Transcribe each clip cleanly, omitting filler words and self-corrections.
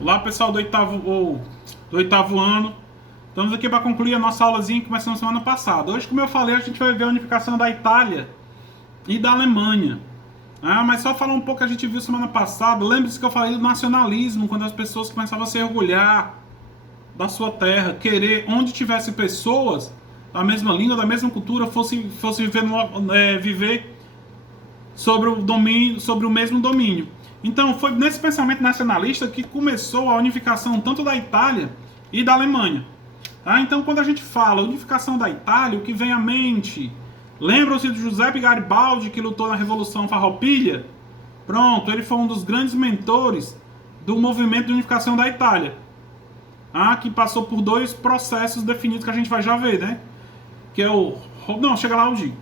Olá, pessoal do oitavo ano. Estamos aqui para concluir a nossa aulazinha que começou na semana passada. Hoje, como eu falei, a gente vai ver a unificação da Itália e da Alemanha. Mas só falar um pouco que a gente viu semana passada. Lembre-se que eu falei do nacionalismo, quando as pessoas começavam a se orgulhar da sua terra, querer onde tivesse pessoas da mesma língua, da mesma cultura, fosse viver sobre o domínio, sobre o mesmo domínio. Então, foi nesse pensamento nacionalista que começou a unificação tanto da Itália e da Alemanha. Então, quando a gente fala unificação da Itália, o que vem à mente? Lembram-se de Giuseppe Garibaldi, que lutou na Revolução Farroupilha? Pronto, ele foi um dos grandes mentores do movimento de unificação da Itália. Que passou por dois processos definidos que a gente vai já ver, né? Que é o... Não, chega lá, Aldi.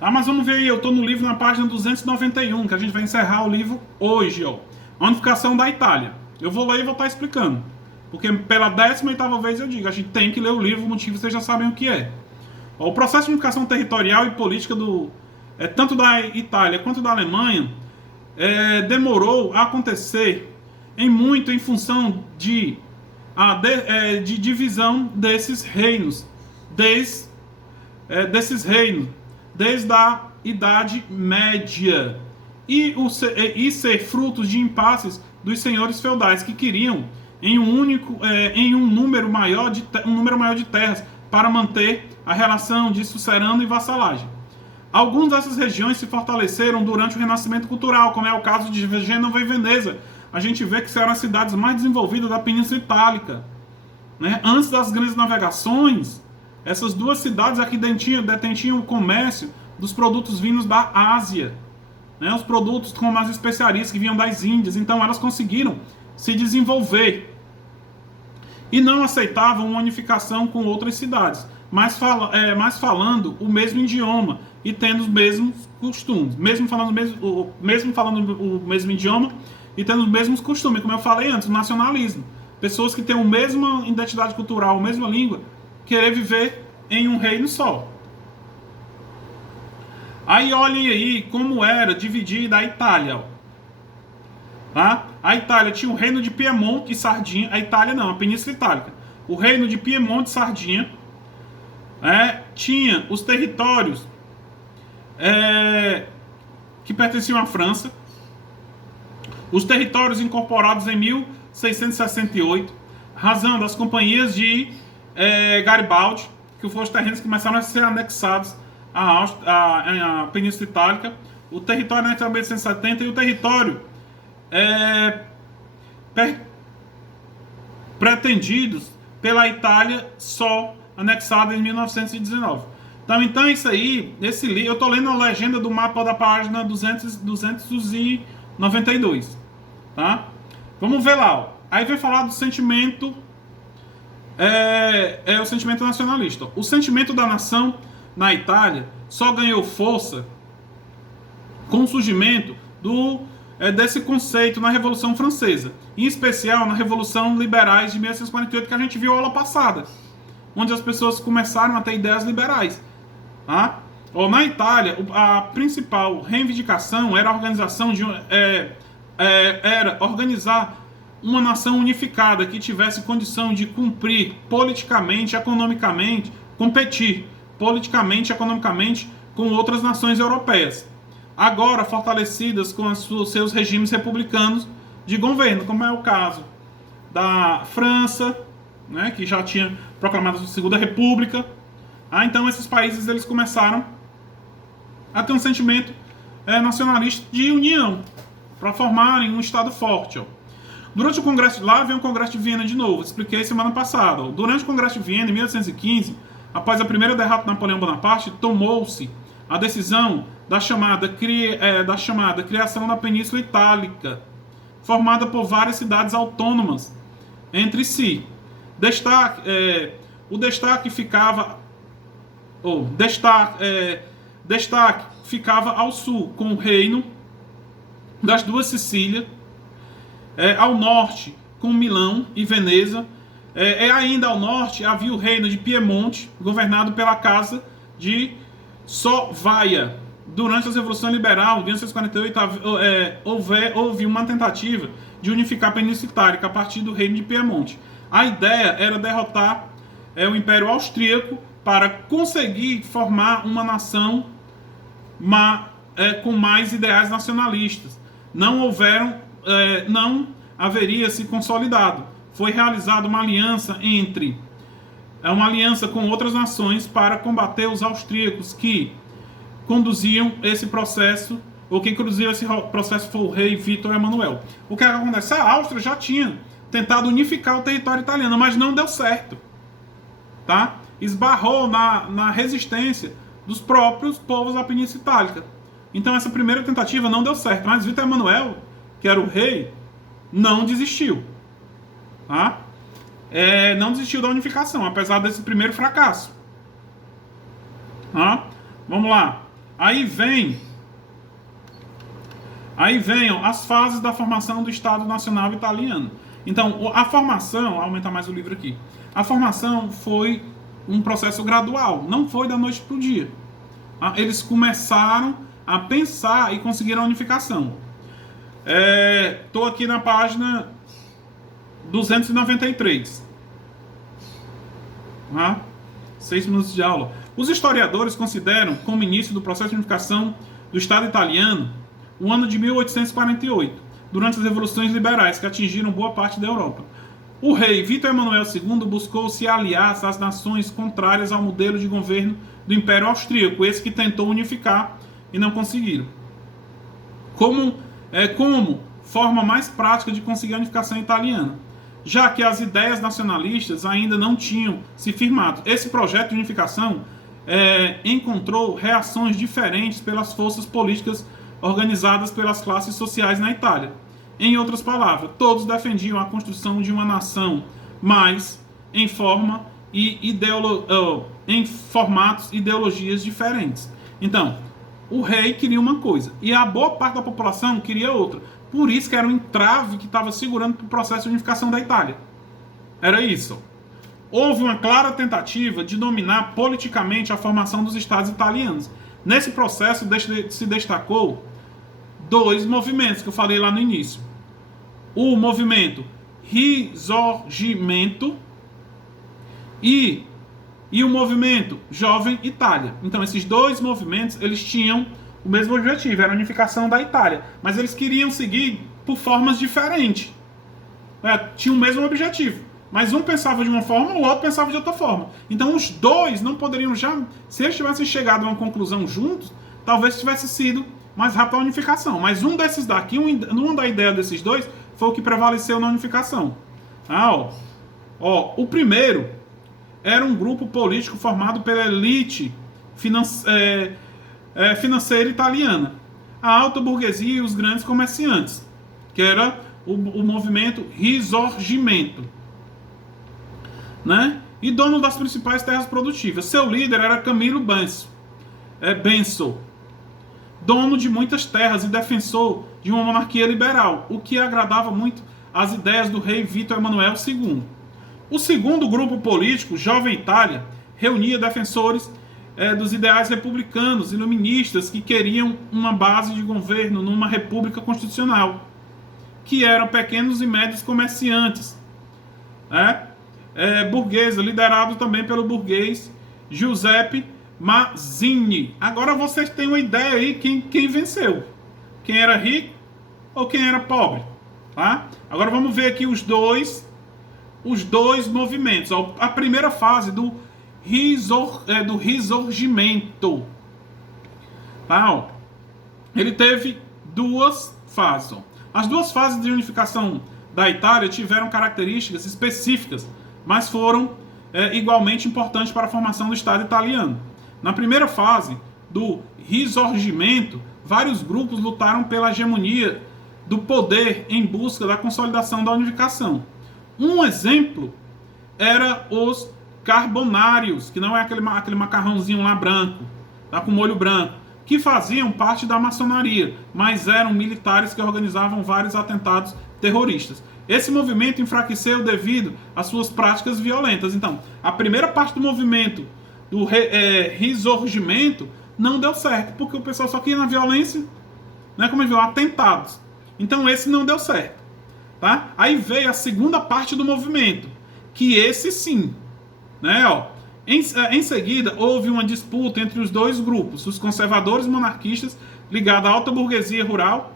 Mas vamos ver aí, eu estou no livro na página 291, que a gente vai encerrar o livro hoje, ó. A unificação da Itália. Eu vou ler e vou estar explicando. Porque pela 18ª vez eu digo, a gente tem que ler o livro, o motivo vocês já sabem o que é. O processo de unificação territorial e política tanto da Itália quanto da Alemanha demorou a acontecer em função de divisão desses reinos, desde a Idade Média e ser frutos de impasses dos senhores feudais que queriam em um número maior de terras para manter a relação de sucerano e vassalagem. Algumas dessas regiões se fortaleceram durante o Renascimento Cultural, como é o caso de Gênova e Veneza. A gente vê que eram as cidades mais desenvolvidas da Península Itálica. Antes das grandes navegações, essas duas cidades aqui detinham o comércio dos produtos vindos da Ásia. Os produtos como as especiarias que vinham das Índias. Então elas conseguiram se desenvolver. E não aceitavam uma unificação com outras cidades. Mas falando o mesmo idioma e tendo os mesmos costumes. Mesmo falando o mesmo idioma e tendo os mesmos costumes. Como eu falei antes, o nacionalismo. Pessoas que têm a mesma identidade cultural, a mesma língua, querer viver em um reino só. Aí olhem aí como era dividida a Itália. A Itália tinha o reino de Piemonte e Sardinha. A Itália não, a Península Itálica. O reino de Piemonte e Sardinha. Tinha os territórios que pertenciam à França. Os territórios incorporados em 1668. Razão das companhias de Garibaldi, que foram os terrenos que começaram a ser anexados à Península Itálica, o território entre 1870 e o território pretendidos pela Itália só anexado em 1919. Então isso aí, esse livro, eu estou lendo a legenda do mapa da página 292, tá? Vamos ver lá, ó. Aí vai falar do sentimento o sentimento nacionalista. O sentimento da nação na Itália só ganhou força com o surgimento desse conceito na Revolução Francesa, em especial na Revolução Liberais de 1848, que a gente viu a aula passada, onde as pessoas começaram a ter ideias liberais. Na Itália, a principal reivindicação era organizar uma nação unificada que tivesse condição de cumprir politicamente, economicamente, competir politicamente, economicamente com outras nações europeias, agora fortalecidas com os seus regimes republicanos de governo, como é o caso da França, que já tinha proclamado a Segunda República. Então esses países eles começaram a ter um sentimento nacionalista de união, para formarem um Estado forte. Durante o Congresso, lá vem o Congresso de Viena de novo, expliquei semana passada. Durante o Congresso de Viena, em 1815, após a primeira derrota de Napoleão Bonaparte, tomou-se a decisão da chamada criação da Península Itálica, formada por várias cidades autônomas entre si. Destaque ficava ao sul, com o reino das duas Sicílias, ao norte, com Milão e Veneza. Ainda ao norte havia o reino de Piemonte, governado pela Casa de Sovaia. durante a Revolução Liberal de 1948, houve uma tentativa de unificar a Península Itálica a partir do Reino de Piemonte. A ideia era derrotar o Império Austríaco para conseguir formar uma nação com mais ideais nacionalistas. Não haveria se consolidado. Foi realizada uma aliança com outras nações para combater os austríacos que conduziam esse processo, ou quem conduziu esse processo foi o rei Vítor Emanuel. O que acontece? A Áustria já tinha tentado unificar o território italiano, mas não deu certo. Tá? Esbarrou na resistência dos próprios povos da Península Itálica. Então essa primeira tentativa não deu certo, mas Vítor Emanuel, que era o rei, não desistiu. Tá? Não desistiu da unificação, apesar desse primeiro fracasso. Tá? Vamos lá. Aí vem as fases da formação do Estado Nacional Italiano. Então, a formação, vou aumentar mais o livro aqui. A formação foi um processo gradual, não foi da noite para o dia. Eles começaram a pensar e conseguiram a unificação. Estou aqui na página 293. 6 minutos de aula. Os historiadores consideram como início do processo de unificação do Estado italiano o ano de 1848, durante as revoluções liberais que atingiram boa parte da Europa. O rei Vítor Emanuel II buscou se aliar às nações contrárias ao modelo de governo do Império Austríaco, esse que tentou unificar e não conseguiram. Como forma mais prática de conseguir a unificação italiana, já que as ideias nacionalistas ainda não tinham se firmado. Esse projeto de unificação encontrou reações diferentes pelas forças políticas organizadas pelas classes sociais na Itália. Em outras palavras, todos defendiam a construção de uma nação, mas em forma em formatos e ideologias diferentes. Então, o rei queria uma coisa e a boa parte da população queria outra. Por isso que era um entrave que estava segurando o processo de unificação da Itália. Era isso. Houve uma clara tentativa de dominar politicamente a formação dos estados italianos. Nesse processo se destacou 2 movimentos que eu falei lá no início. O movimento Risorgimento e o movimento Jovem Itália. Então esses 2 movimentos eles tinham o mesmo objetivo, era a unificação da Itália. Mas eles queriam seguir por formas diferentes. Tinham o mesmo objetivo. Mas um pensava de uma forma, o outro pensava de outra forma. Então os 2 não poderiam se eles tivessem chegado a uma conclusão juntos, talvez tivesse sido mais rápido a unificação. Mas um desses daqui, uma da ideia desses 2, foi o que prevaleceu na unificação. O primeiro era um grupo político formado pela elite financeira italiana, a alta burguesia e os grandes comerciantes, que era o movimento Risorgimento. E dono das principais terras produtivas. Seu líder era Camillo Benso, dono de muitas terras e defensor de uma monarquia liberal, o que agradava muito às ideias do rei Vítor Emanuel II. O segundo grupo político, Jovem Itália, reunia defensores dos ideais republicanos, iluministas, que queriam uma base de governo numa república constitucional, que eram pequenos e médios comerciantes, burguesa, liderado também pelo burguês Giuseppe Mazzini. Agora vocês têm uma ideia aí quem venceu. Quem era rico ou quem era pobre. Tá? Agora vamos ver aqui os dois movimentos. A primeira fase do Risorgimento. Tá? Ele teve 2 fases. As 2 fases de unificação da Itália tiveram características específicas, mas foram igualmente importantes para a formação do Estado italiano. Na primeira fase do Risorgimento, vários grupos lutaram pela hegemonia do poder em busca da consolidação da unificação. Um exemplo era os carbonários, que não é aquele macarrãozinho lá branco, tá, com molho branco, que faziam parte da maçonaria, mas eram militares que organizavam vários atentados terroristas. Esse movimento enfraqueceu devido às suas práticas violentas. Então, a primeira parte do movimento do Risorgimento não deu certo, porque o pessoal só queria na violência, né, como viu, atentados. Então esse não deu certo, tá? Aí veio a segunda parte do movimento, que esse sim, né, ó. Em seguida, houve uma disputa entre os dois grupos, os conservadores monarquistas ligados à alta burguesia rural,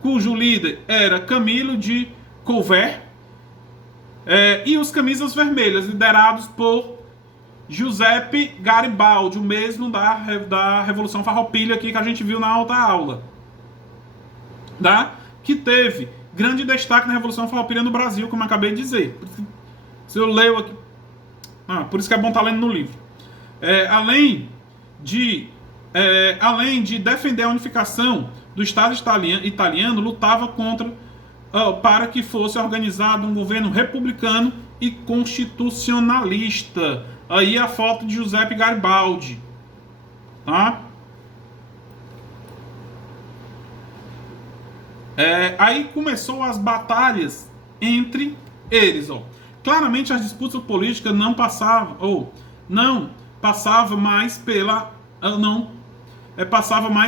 cujo líder era Camilo de Colbert, e os camisas vermelhas, liderados por Giuseppe Garibaldi, o mesmo da Revolução Farroupilha aqui que a gente viu na alta aula, tá? Que teve grande destaque na Revolução Farroupilha no Brasil, como eu acabei de dizer. Se eu leio aqui, por isso que é bom estar lendo no livro. Além de defender a unificação do Estado italiano, lutava para que fosse organizado um governo republicano e constitucionalista. Aí a foto de Giuseppe Garibaldi, tá? Aí começou as batalhas entre eles, ó. Claramente as disputas políticas não passavam mais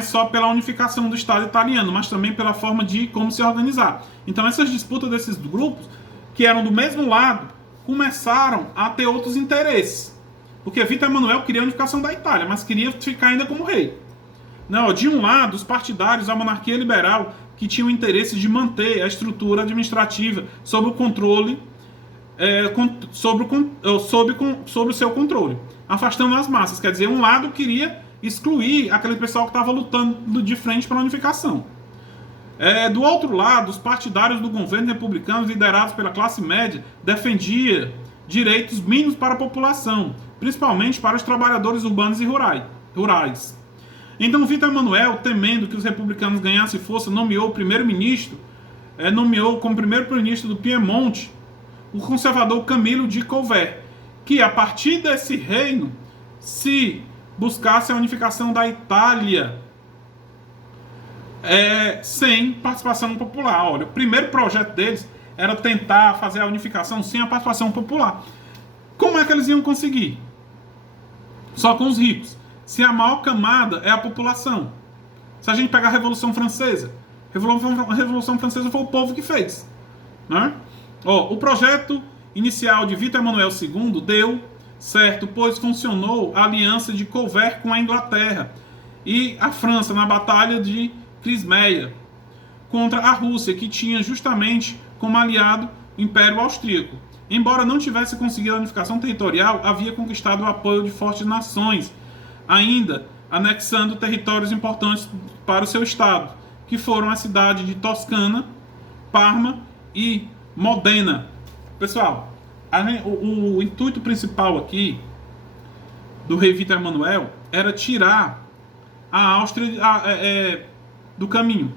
só pela unificação do Estado italiano, mas também pela forma de como se organizar. Então essas disputas desses grupos, que eram do mesmo lado, começaram a ter outros interesses. Porque Vítor Emanuel queria a unificação da Itália, mas queria ficar ainda como rei. Não, de um lado, os partidários da monarquia liberal, que tinham o interesse de manter a estrutura administrativa sob o controle, sobre o seu controle, afastando as massas. Quer dizer, um lado queria excluir aquele pessoal que estava lutando de frente para a unificação. Do outro lado, os partidários do governo republicano, liderados pela classe média, defendiam direitos mínimos para a população, principalmente para os trabalhadores urbanos e rurais. Então, Vítor Emanuel, temendo que os republicanos ganhassem força, nomeou como primeiro-ministro do Piemonte o conservador Camilo de Colbert, que a partir desse reino se buscasse a unificação da Itália sem participação popular. Olha, o primeiro projeto deles era tentar fazer a unificação sem a participação popular. Como é que eles iam conseguir? Só com os ricos. Se a maior camada é a população. Se a gente pegar a Revolução Francesa, a Revolução Francesa foi o povo que fez, né? O projeto inicial de Vítor Emanuel II deu certo, pois funcionou a aliança de Colbert com a Inglaterra e a França na Batalha de Crimea contra a Rússia, que tinha justamente como aliado o Império Austríaco. Embora não tivesse conseguido a unificação territorial, havia conquistado o apoio de fortes nações, ainda anexando territórios importantes para o seu estado, que foram a cidade de Toscana, Parma e Modena. Pessoal, o intuito principal aqui do rei Vítor Emanuel era tirar a Áustria do caminho,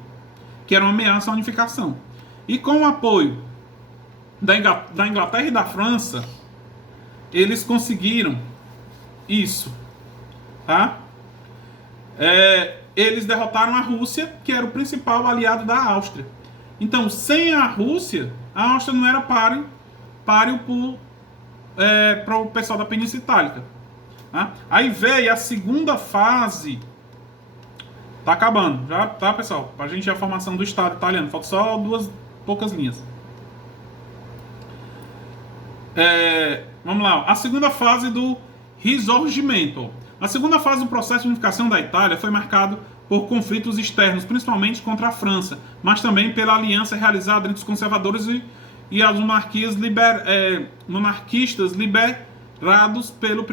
que era uma ameaça à unificação. E com o apoio da Inglaterra e da França, eles conseguiram isso, tá? Eles derrotaram a Rússia, que era o principal aliado da Áustria. Então, sem a Rússia, a Áustria não era páreo para o pessoal da Península Itálica. Tá? Aí veio a segunda fase. Tá acabando, já tá, pessoal? Pra gente ir a formação do Estado italiano. Falta só poucas linhas. Vamos lá. A segunda fase do Risorgimento. A segunda fase do processo de unificação da Itália foi marcado por conflitos externos, principalmente contra a França, mas também pela aliança realizada entre os conservadores e as monarquistas liderados pelo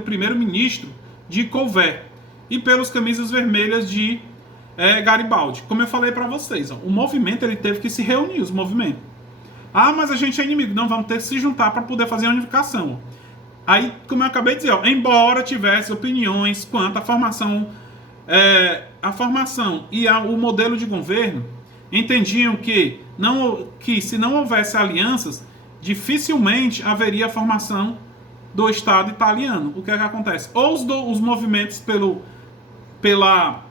primeiro-ministro de Colbert e pelos camisas vermelhas de Garibaldi. Como eu falei para vocês, o movimento ele teve que se reunir, os movimentos. Mas a gente é inimigo. Não, vamos ter que se juntar para poder fazer a unificação. Aí, como eu acabei de dizer, embora tivesse opiniões quanto à formação, e o modelo de governo, entendiam que se não houvesse alianças, dificilmente haveria a formação do Estado italiano. O que é que acontece? Ou os movimentos pela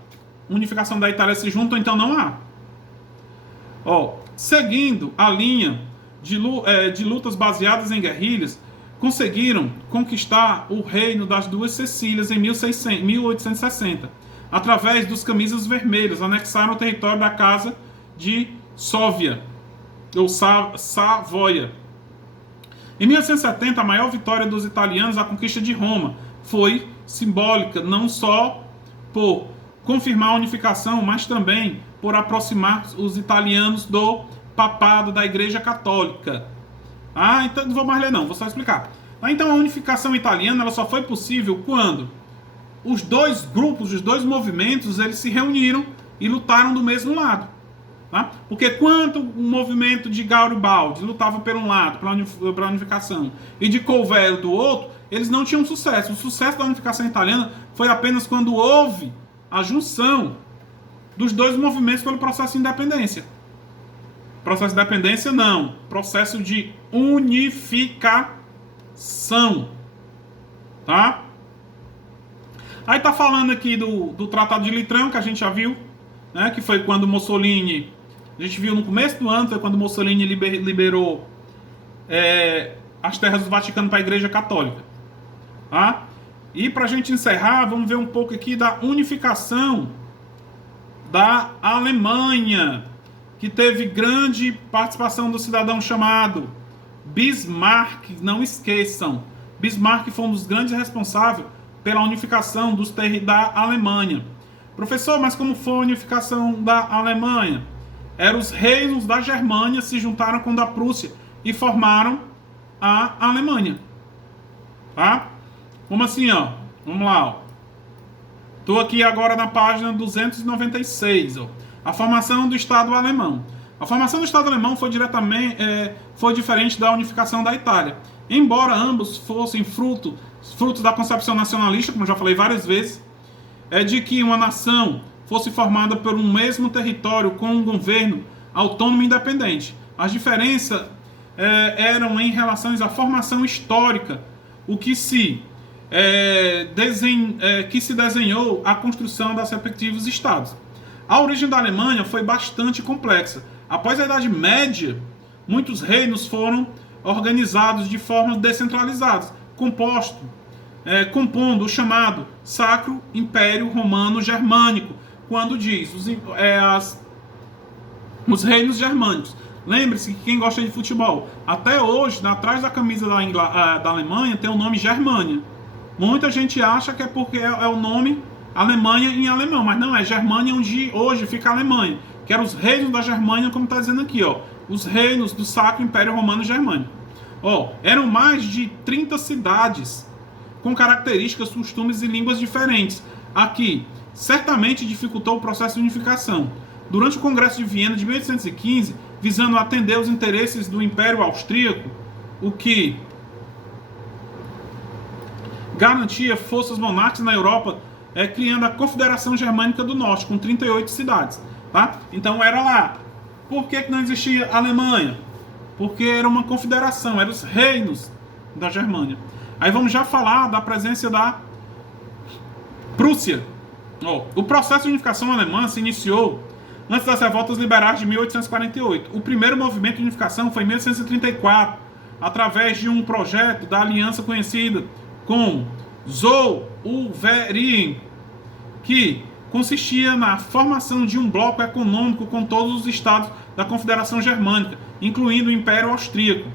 unificação da Itália se juntam, então não há. Seguindo a linha de lutas baseadas em guerrilhas, conseguiram conquistar o reino das duas Sicílias em 1860, através dos camisas vermelhas, anexaram o território da Casa de Sóvia, ou Savoia. Em 1870, a maior vitória dos italianos, a conquista de Roma, foi simbólica, não só por confirmar a unificação, mas também por aproximar os italianos do papado da Igreja Católica. Então não vou mais ler não, vou só explicar. Então a unificação italiana ela só foi possível quando os dois grupos, os dois movimentos, eles se reuniram e lutaram do mesmo lado. Tá? Porque quando o movimento de Garibaldi lutava por um lado, pela unificação, e de Colbert do outro, eles não tinham sucesso. O sucesso da unificação italiana foi apenas quando houve a junção dos dois movimentos pelo processo de independência. Processo de independência não, processo de unificação. Tá? Aí tá falando aqui do Tratado de Letrão, que a gente já viu, né, que foi quando Mussolini, a gente viu no começo do ano, foi quando Mussolini liberou as terras do Vaticano para a Igreja Católica. Tá? E para a gente encerrar, vamos ver um pouco aqui da unificação da Alemanha, que teve grande participação do cidadão chamado Bismarck. Não esqueçam, Bismarck foi um dos grandes responsáveis pela unificação da Alemanha. Professor, mas como foi a unificação da Alemanha? Eram os reinos da Germânia se juntaram com o da Prússia e formaram a Alemanha. Tá? Como assim, ó? Vamos lá, ó. Estou aqui agora na página 296, ó. A formação do Estado alemão. A formação do Estado alemão foi diferente da unificação da Itália. Embora ambos fossem frutos da concepção nacionalista, como eu já falei várias vezes, de que uma nação fosse formada por um mesmo território com um governo autônomo e independente. As diferenças eram em relação à formação histórica, o que se desenhou a construção dos respectivos estados. A origem da Alemanha foi bastante complexa. Após a Idade Média, muitos reinos foram organizados de forma descentralizada, compondo o chamado Sacro Império Romano Germânico, quando diz os reinos germânicos. Lembre-se que quem gosta de futebol, até hoje, atrás da camisa da Alemanha, tem o nome Germânia. Muita gente acha que é porque é o nome Alemanha em alemão, mas não, é Germânia onde hoje fica a Alemanha, que eram os reinos da Germânia, como está dizendo aqui, ó, os reinos do Sacro Império Romano Germânico. Eram mais de 30 cidades com características, costumes e línguas diferentes. Aqui, certamente dificultou o processo de unificação. Durante o Congresso de Viena de 1815, visando atender os interesses do Império Austríaco, o que garantia forças monárquicas na Europa, criando a Confederação Germânica do Norte, com 38 cidades. Tá? Então era lá. Por que não existia Alemanha? Porque era uma confederação, eram os reinos da Germânia. Aí vamos já falar da presença da Prússia. O processo de unificação alemã se iniciou antes das revoltas liberais de 1848. O primeiro movimento de unificação foi em 1834, através de um projeto da aliança conhecida como Zollverein, que consistia na formação de um bloco econômico com todos os estados da Confederação Germânica, incluindo o Império Austríaco.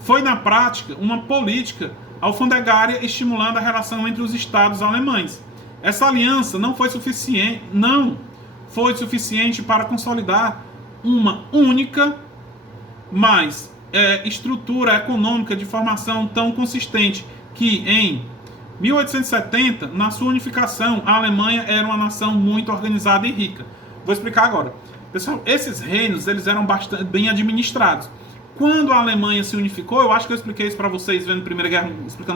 Foi, na prática, uma política alfandegária estimulando a relação entre os estados alemães. Essa aliança não foi suficiente para consolidar uma única, mas estrutura econômica de formação tão consistente que, em 1870, na sua unificação, a Alemanha era uma nação muito organizada e rica. Vou explicar agora. Pessoal, esses reinos eles eram bastante bem administrados. Quando a Alemanha se unificou, eu acho que eu expliquei isso para vocês explicando a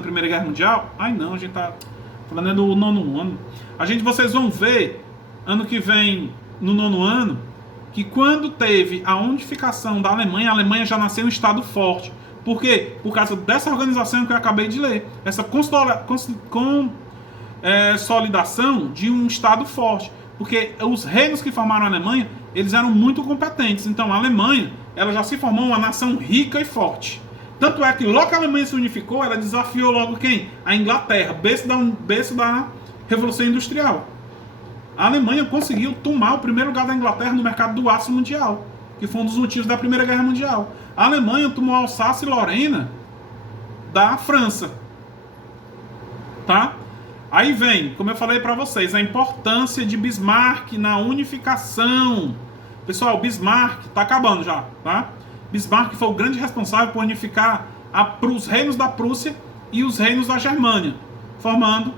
Primeira Guerra Mundial. Não, a gente tá falando do 9º ano. Vocês vão ver, ano que vem, no 9º ano, que quando teve a unificação da Alemanha, a Alemanha já nasceu um estado forte. Por quê? Por causa dessa organização que eu acabei de ler. Essa consolidação de um estado forte. Porque os reinos que formaram a Alemanha, eles eram muito competentes. Então a Alemanha, ela já se formou uma nação rica e forte. Tanto é que logo que a Alemanha se unificou, ela desafiou logo quem? A Inglaterra, berço da Revolução Industrial. A Alemanha conseguiu tomar o primeiro lugar da Inglaterra no mercado do aço mundial, que foi um dos motivos da Primeira Guerra Mundial. A Alemanha tomou Alsácia e Lorena da França. Tá? Aí vem, como eu falei para vocês, a importância de Bismarck na unificação. Pessoal, Bismarck está acabando já, tá? Bismarck foi o grande responsável por unificar os reinos da Prússia e os reinos da Germânia, formando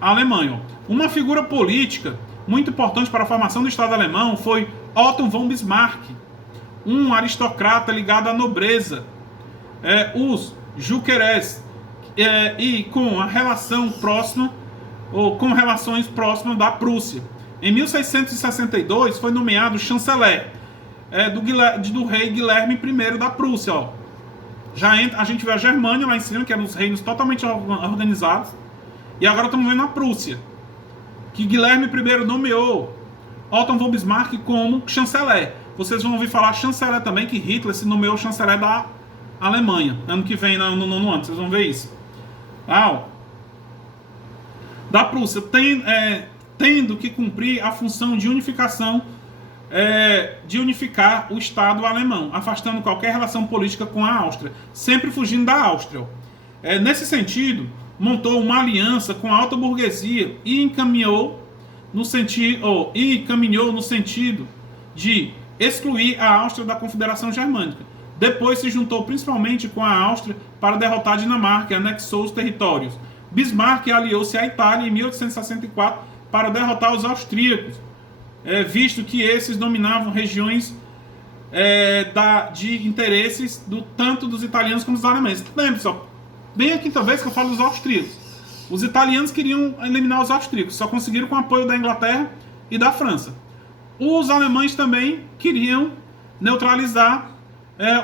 a Alemanha. Uma figura política muito importante para a formação do Estado alemão foi Otto von Bismarck, um aristocrata ligado à nobreza, os Jukeres, e com a relação próxima, ou com relações próximas da Prússia. Em 1662 foi nomeado chanceler do rei Guilherme I da Prússia. Ó. A gente vê a Germânia lá em cima, que eram os reinos totalmente organizados, e agora estamos vendo a Prússia, que Guilherme I nomeou Otto von Bismarck como chanceler. Vocês vão ouvir falar chanceler também, que Hitler se nomeou chanceler da Alemanha. Ano que vem, no ano, vocês vão ver isso. Da Prússia, tendo que cumprir a função de unificação, de unificar o Estado alemão, afastando qualquer relação política com a Áustria, sempre fugindo da Áustria. Nesse sentido, montou uma aliança com a alta burguesia e encaminhou no sentido de excluir a Áustria da Confederação Germânica. Depois se juntou principalmente com a Áustria para derrotar a Dinamarca e anexou os territórios. Bismarck aliou-se à Itália em 1864 para derrotar os austríacos, visto que esses dominavam regiões de interesses tanto dos italianos como dos alemães. Lembre, pessoal, bem a quinta vez que eu falo dos austríacos. Os italianos queriam eliminar os austríacos, só conseguiram com o apoio da Inglaterra e da França. Os alemães também queriam neutralizar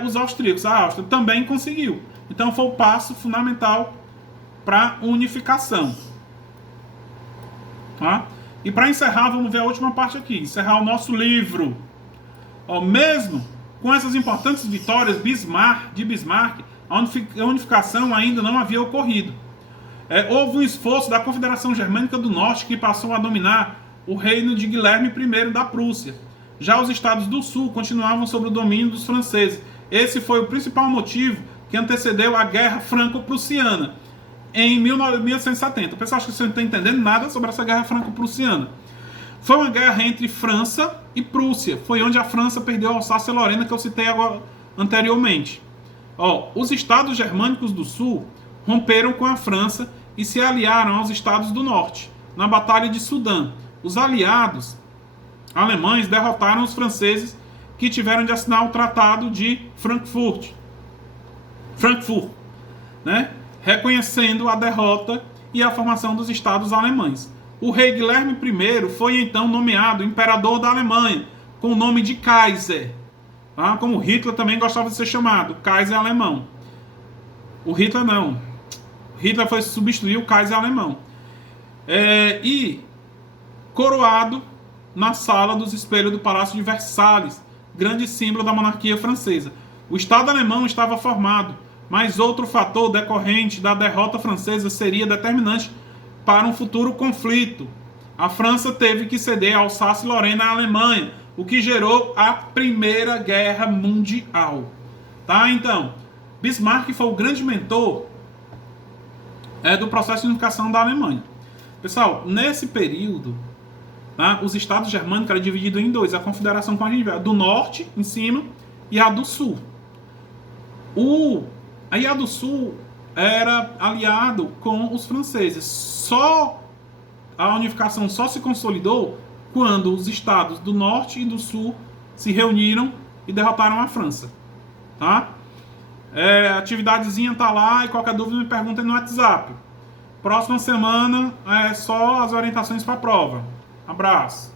os austríacos. A Áustria também conseguiu. Então foi o passo fundamental para unificação. Tá? E para encerrar, vamos ver a última parte aqui. Encerrar o nosso livro. Mesmo com essas importantes vitórias de Bismarck, a unificação ainda não havia ocorrido. Houve um esforço da Confederação Germânica do Norte, que passou a dominar o reino de Guilherme I da Prússia. Já os estados do Sul continuavam sob o domínio dos franceses. Esse foi o principal motivo que antecedeu a Guerra Franco-Prussiana, em 1870. O pessoal acha que você não está entendendo nada sobre essa Guerra Franco-Prussiana. Foi uma guerra entre França e Prússia. Foi onde a França perdeu a Alsácia e Lorena, que eu citei anteriormente. Os estados germânicos do Sul romperam com a França e se aliaram aos estados do Norte. Na Batalha de Sudã, os aliados alemães derrotaram os franceses, que tiveram de assinar o Tratado de Frankfurt, né? Reconhecendo a derrota e a formação dos estados alemães. O rei Guilherme I foi então nomeado imperador da Alemanha, com o nome de Kaiser, tá? Como Hitler também gostava de ser chamado, Kaiser alemão. O Hitler não. Hitler foi substituir o Kaiser alemão. E coroado na sala dos espelhos do Palácio de Versalhes, grande símbolo da monarquia francesa. O Estado alemão estava formado, mas outro fator decorrente da derrota francesa seria determinante para um futuro conflito. A França teve que ceder a Alsácia e Lorena à Alemanha, o que gerou a Primeira Guerra Mundial. Tá? Então, Bismarck foi o grande mentor do processo de unificação da Alemanha. Pessoal, nesse período, tá, os estados germânicos eram divididos em dois. A confederação, como a gente vê, a do norte, em cima, e a do sul. Aí a do sul era aliado com os franceses. A unificação só se consolidou quando os estados do norte e do sul se reuniram e derrotaram a França. Tá? A atividadezinha tá lá, e qualquer dúvida me perguntem no WhatsApp. Próxima semana é só as orientações para a prova. Abraço.